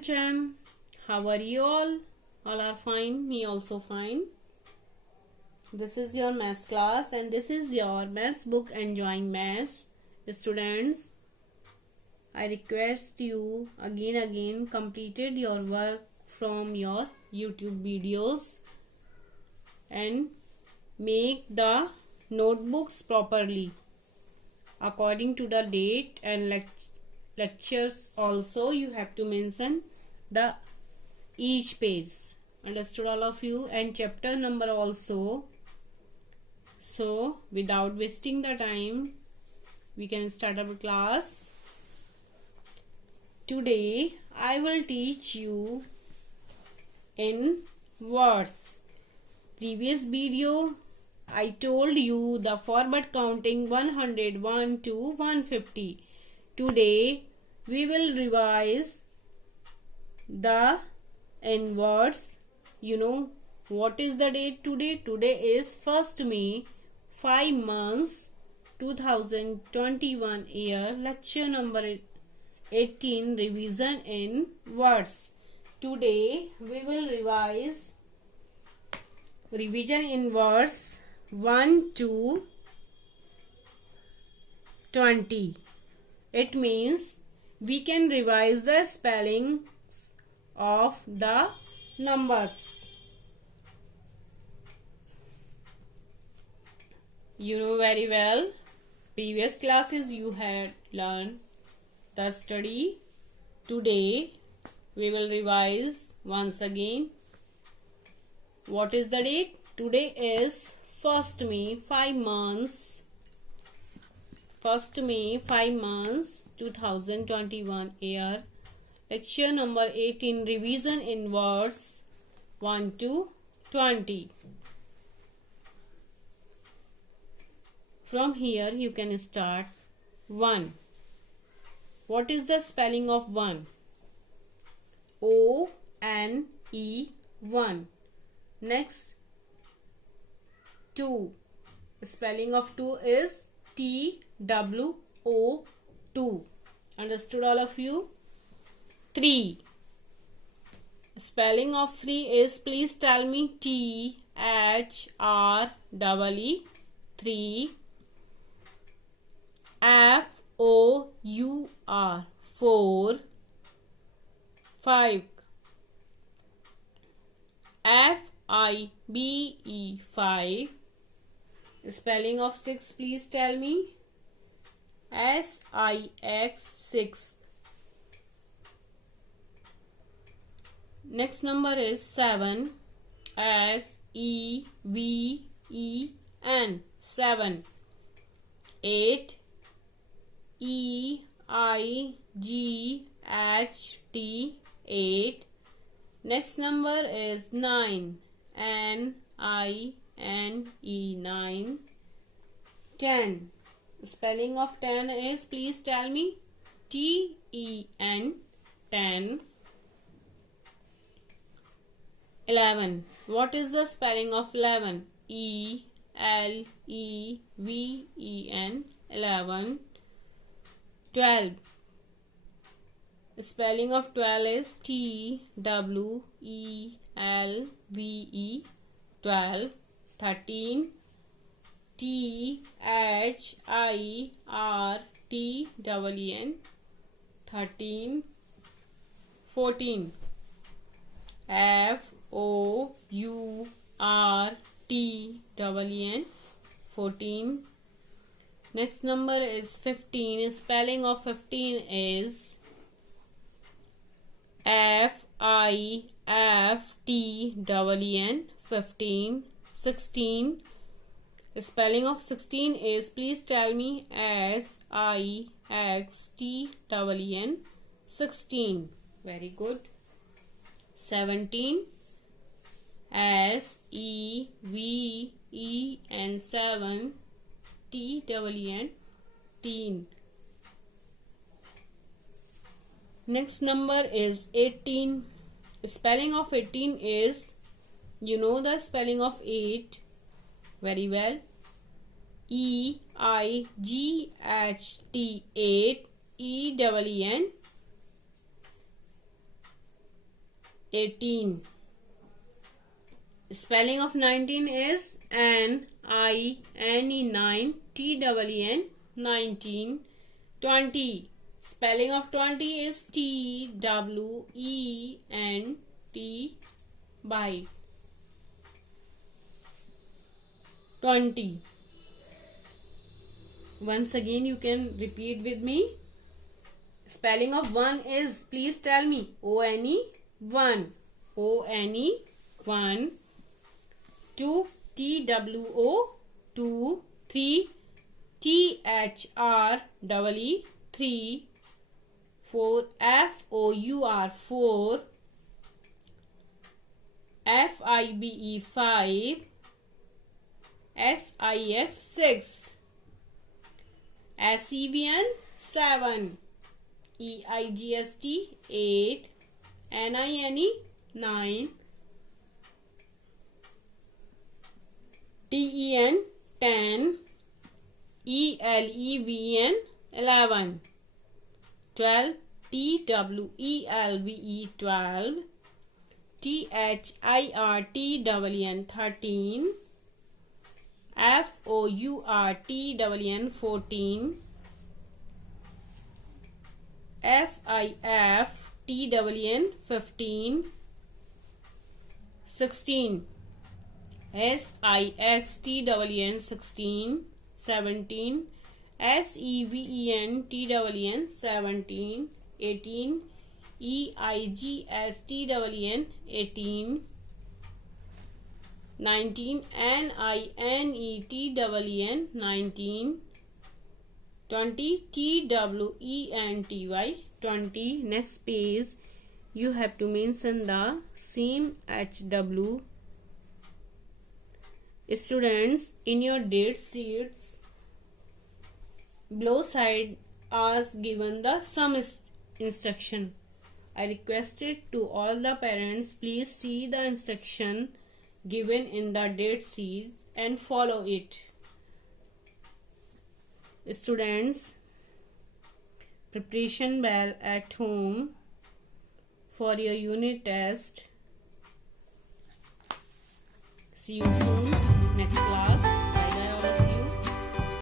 children. How are you all? All are fine. Me also fine. This is your maths class and this is your maths book Enjoying Maths. Students, I request you again completed your work from your YouTube videos and make the notebooks properly according to the date and lectures. Also you have to mention the each page. Understood all of you? And chapter number also. So without wasting the time, we can start our class. Today I will teach you in words. Previous video I told you the forward counting 101 to 150. Today we will revise the in words. You know what is the date today? Today is 1st May, 5 months 2021 year. Lecture number 18, revision in words. Today we will revise revision in words 1 to 20. It means we can revise the spellings of the numbers. You know very well, previous classes you had learned the study. Today we will revise once again. What is the date? Today is 1st May, 5 months. 1st May, 5 months 2021 year. Lecture number 18, revision in words 1 to 20. From here you can start. 1. What is the spelling of 1? O-N-E 1. Next, 2. Spelling of 2 is T-W-O 2. Understood all of you? 3. Spelling of 3 is, please tell me, T-H-R-E-E 3. F-O-U-R 4. 5. F-I-B-E 5. Spelling of 6, please tell me. S-I-X 6. Next number is 7. S-E-V-E-N 7. 8. E-I-G-H-T 8. Next number is 9. N-I-N-E 9. 10. Spelling of 10 is, please tell me, T-E-N 10. 11. What is the spelling of 11? E-L-E-V-E-N 11. 12. Spelling of 12 is T-W-E-L-V-E 12. 13. T-H-I-R-T-E-N 13. 14. F-O-U-R-T-E-N 14. Next number is 15. Spelling of 15 is F-I-F-T-E-N 15. 16. Spelling of 16 is, please tell me, S-I-X-T-E-N 16. Very good. 17. S-E-V-E-N 7. T-E-N teen. Next number is 18. Spelling of 18 is, you know the spelling of 8 very well. E-I-G-H-T 8. E-N 18. Spelling of 19 is N-I-N-E 9 T-E-N 19. 20. Spelling of 20 is T-W-E-N-T by 20. Once again you can repeat with me. Spelling of 1 is, please tell me, O-N-E 1. O-N-E 1. 2 T-W-O 2. 3 T-H-R-E-E 3. 4 F-O-U-R 4. F-I-B-E 5. S-I-X 6. S-E-V-N 7. E-I-G-S-T 8. N-I-N-E 9. T-E-N 10. E-L-E-V-E-N 11. 12 T-W-E-L-V-E 12. T-H-I-R-T-W-N 13. F-O-U-R-T-W-N 14. F-I-F-T-W-N 15. 16. S-I-X-T-W-N 16. 17. S-E-V-E-N-T-W-N 17. 18. E-I-G-S-T-W-N 18. 19. N-I-N-E-T-W-N 19. 20. T-W-E-N-T-Y 20. Next page you have to mention the same HW. Students, in your date sheets below side as given the sum instruction. I requested to all the parents, please see the instruction given in the date sheet and follow it. Students, preparation well at home for your unit test. See you soon.